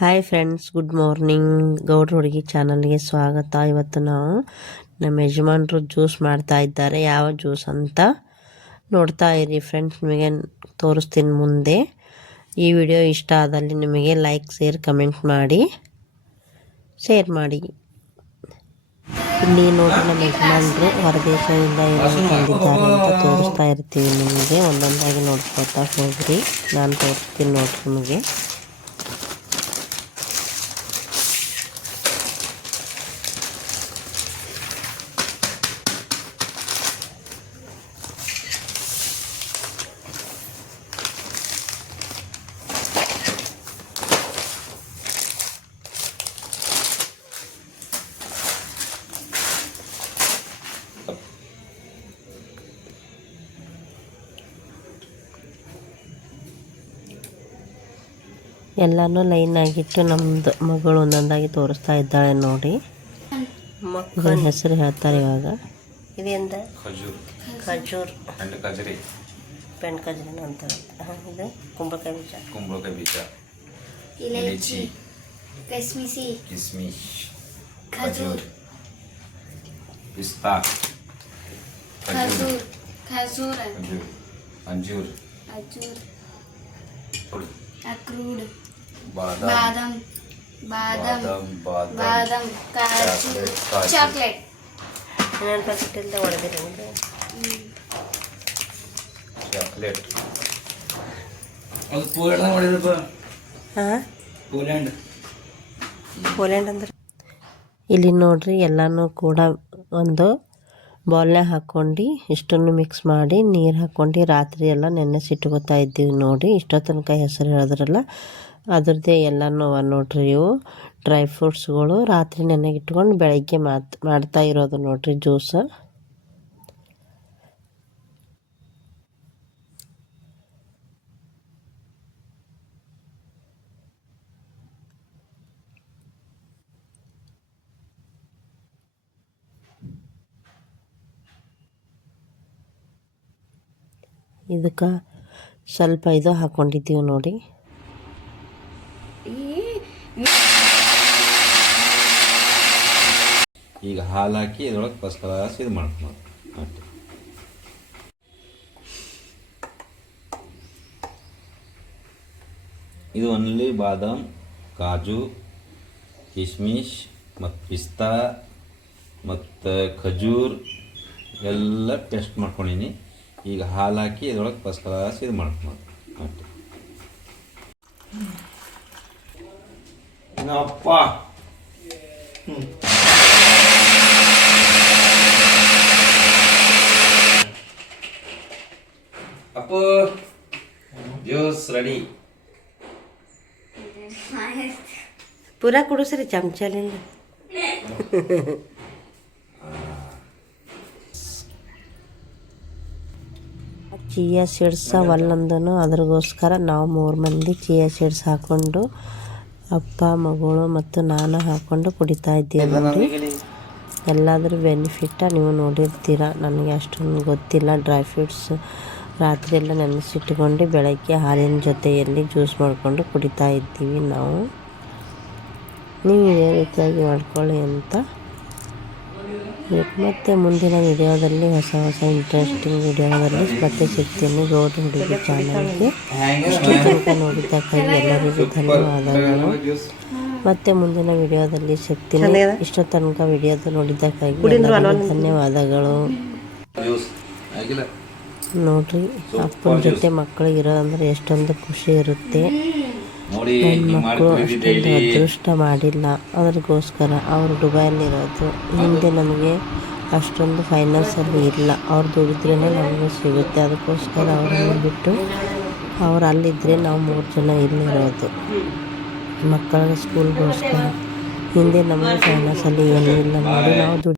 Hi friends, good morning. ಗೌಡ್ರ ಹುಡುಗಿ ಚಾನಲ್ಗೆ ಸ್ವಾಗತ. ಇವತ್ತು ನಾವು ನಮ್ಮ ಯಜಮಾನರು ಜ್ಯೂಸ್ ಮಾಡ್ತಾ ಇದ್ದಾರೆ. ಯಾವ ಜ್ಯೂಸ್ ಅಂತ ನೋಡ್ತಾ ಇರಿ ಫ್ರೆಂಡ್ಸ್. ನಿಮಗೆ ತೋರಿಸ್ತೀನಿ ಮುಂದೆ. ಈ ವಿಡಿಯೋ ಇಷ್ಟ ಆದಲ್ಲಿ ನಿಮಗೆ ಲೈಕ್, ಶೇರ್, ಕಮೆಂಟ್ ಮಾಡಿ ಶೇರ್ ಮಾಡಿ. ಇಲ್ಲಿ ನೋಡಿ ನಮ್ಮ ಯಜಮಾನರು ಹೊರದೇಶದಿಂದ ಏನು ತಂದಿದ್ದಾರೆ ಅಂತ ತೋರಿಸ್ತಾ ಇರ್ತೀವಿ ನಿಮಗೆ. ಒಂದೊಂದಾಗಿ ನೋಡ್ಕೊತಾ ಹೋಗ್ರಿ. ನಾನು ತೋರಿಸ್ತೀನಿ ನೋಡ್ರಿ ನಿಮಗೆ. ಎಲ್ಲನೂ ಲೈನ್ ಆಗಿಟ್ಟು ನಮ್ಮದು ಮಗಳು ಒಂದೊಂದಾಗಿ ತೋರಿಸ್ತಾ ಇದ್ದಾಳೆ ನೋಡಿ. ಮಕ್ಕಳ ಹೆಸರು ಹೇಳ್ತಾರೆ ಇವಾಗ. ಇದೆಂದ ಖಜೂರ್ ಪೆಣ್ ಖಜೂರಿನ ಅಂತ. ಇದು ಕುಂಬಳಕಾಯಿ ಬೀಜ, ಇಲೈಚಿ, ಕಿಸ್ಮಿಸ್, ಖಜೂರ್, ಪಿಸ್ತಾ, ಖಜೂರ್, ಅಂಜೂರ್, ಅಕ್ರೂಡ್, ಬಾದಾಮ್, ಕಾಜು, ಚಾಕ್ಲೇಟ್. ಇನ್ನೊಂದು ಪ್ಯಾಕೆಟಿಂದ ಹೊಡೆದಿರಿ ಚಾಕ್ಲೇಟ್. ಹಾಂ, ಪೋಲ್ಯಾಂಡ್ ಅಂದ್ರೆ ಇಲ್ಲಿ ನೋಡ್ರಿ. ಎಲ್ಲನೂ ಕೂಡ ಒಂದು ಬೌಲ್ನಾಗ ಹಾಕ್ಕೊಂಡು ಇಷ್ಟನ್ನು ಮಿಕ್ಸ್ ಮಾಡಿ ನೀರು ಹಾಕ್ಕೊಂಡು ರಾತ್ರಿ ಎಲ್ಲ ನೆನೆಸಿಟ್ಕೋತಾ ಇದ್ದೀವಿ ನೋಡಿ. ಇಷ್ಟೋ ತನಕ ಹೆಸರು ಹೇಳಿದ್ರಲ್ಲ ಅದ್ರದ್ದೇ ಎಲ್ಲನೂ ನೋಡ್ರಿ. ಇವು ಡ್ರೈ ಫ್ರೂಟ್ಸ್ಗಳು ರಾತ್ರಿ ನೆನೆಗೆ ಇಟ್ಕೊಂಡು ಬೆಳಗ್ಗೆ ಮಾಡ್ತಾ ಇರೋದು ನೋಡ್ರಿ ಜ್ಯೂಸ್. ಇದಕ್ಕೆ ಸ್ವಲ್ಪ ಇದು ಹಾಕ್ಕೊಂಡಿದ್ದೀವಿ ನೋಡಿ. ಈಗ ಹಾಲು ಹಾಕಿ ಇದ್ರೊಳಗೆ ಫಸ್ಟ್ ಕ್ಲಾಸ್ ಇದು ಮಾಡ್ಕೊಂಡು ಇದು ಓನ್ಲಿ ಬಾದಾಮ್, ಕಾಜು, ಕಿಸ್ಮಿಸ್ ಮತ್ತು ಪಿಸ್ತಾ ಮತ್ತು ಖಜೂರ್ ಎಲ್ಲ ಟೆಸ್ಟ್ ಮಾಡ್ಕೊಂಡಿನಿ. ಈಗ ಹಾಲು ಹಾಕಿ ಇದ್ರೊಳಗೆ ಫಸ್ಟ್ ಕ್ಲಾಸ್ ಇದು ಮಾಡ್ಕೊಂಡು ಅಪ್ಪ ಅಪ್ಪು ಜ್ಯೂಸ್ ರೆಡಿ. ಪೂರಾ ಕುಡಿಸ್ರಿ ಚಮಚಲಿಂದ. Chia seeds ಒಲ್ಲಂದನು. ಅದ್ರಗೋಸ್ಕರ ನಾವು 3 ಮಂದಿ ಚಿಯಾ ಸೀಡ್ಸ್ ಹಾಕ್ಕೊಂಡು ಅಪ್ಪ, ಮಗಳು ಮತ್ತು ನಾನು ಹಾಕ್ಕೊಂಡು ಕುಡಿತಾ ಇದ್ದೀವಿ ನೋಡಿ. ಎಲ್ಲಾದರೂ ಬೆನಿಫಿಟ್ಟ ನೀವು ನೋಡಿರ್ತೀರ. ನನಗೆ ಅಷ್ಟೊಂದು ಗೊತ್ತಿಲ್ಲ. ಡ್ರೈ ಫ್ರೂಟ್ಸ್ ರಾತ್ರಿ ಎಲ್ಲ ನೆನೆಸಿಟ್ಕೊಂಡು ಬೆಳಗ್ಗೆ ಹಾಲಿನ ಜೊತೆಯಲ್ಲಿ ಜ್ಯೂಸ್ ಮಾಡಿಕೊಂಡು ಕುಡಿತಾ ಇದ್ದೀವಿ ನಾವು. ನೀವು ಇದೇ ರೀತಿಯಾಗಿ ಮಾಡ್ಕೊಳ್ಳಿ ಅಂತ. ಮತ್ತು ಮುಂದಿನ ವಿಡಿಯೋದಲ್ಲಿ ಹೊಸ ಇಂಟ್ರೆಸ್ಟಿಂಗ್ ವಿಡಿಯೋದಲ್ಲಿ ಮತ್ತೆ ಸಿಗ್ತೀನಿ. ಗೌಡ್ರ ಹುಡುಗಿ ಚಾನಲ್ಗೆ ಇಷ್ಟು ತನಕ ನೋಡಿದ್ದಕ್ಕಾಗಿ ಎಲ್ಲರಿಗೂ ಧನ್ಯವಾದಗಳು. ಮತ್ತೆ ಮುಂದಿನ ವಿಡಿಯೋದಲ್ಲಿ ಸಿಗ್ತೀನಿ. ಇಷ್ಟು ತನಕ ವಿಡಿಯೋದ ನೋಡಿದ್ದಕ್ಕಾಗಿ ಧನ್ಯವಾದಗಳು. ನೋಡ್ರಿ, ಅಪ್ಪನ ಜೊತೆ ಮಕ್ಕಳು ಇರೋದಂದ್ರೆ ಎಷ್ಟೊಂದು ಖುಷಿ ಇರುತ್ತೆ. ನನ್ನ ಮಕ್ಕಳು ಅಷ್ಟೊಂದು ಅದೃಷ್ಟ ಮಾಡಿಲ್ಲ. ಅದ್ರಗೋಸ್ಕರ ಅವರು ದುಬೈಯಲ್ಲಿರೋದು. ಹಿಂದೆ ನಮಗೆ ಅಷ್ಟೊಂದು ಫೈನಾನ್ಸಲ್ಲಿ ಇಲ್ಲ. ಅವ್ರು ದುಡಿದ್ರೇ ನಮಗೆ ಸಿಗುತ್ತೆ. ಅದಕ್ಕೋಸ್ಕರ ಅವ್ರನ್ನ ಬಿಟ್ಟು ಅವ್ರು ಅಲ್ಲಿದ್ದರೆ ನಾವು 3 ಜನ ಇಲ್ಲಿರೋದು ಮಕ್ಕಳ ಸ್ಕೂಲ್ಗೋಸ್ಕರ. ಹಿಂದೆ ನಮಗೆ ಫೈನಾನ್ಸಲ್ಲಿ ಏನೂ ಇಲ್ಲ ನೋಡಿ. ನಾವು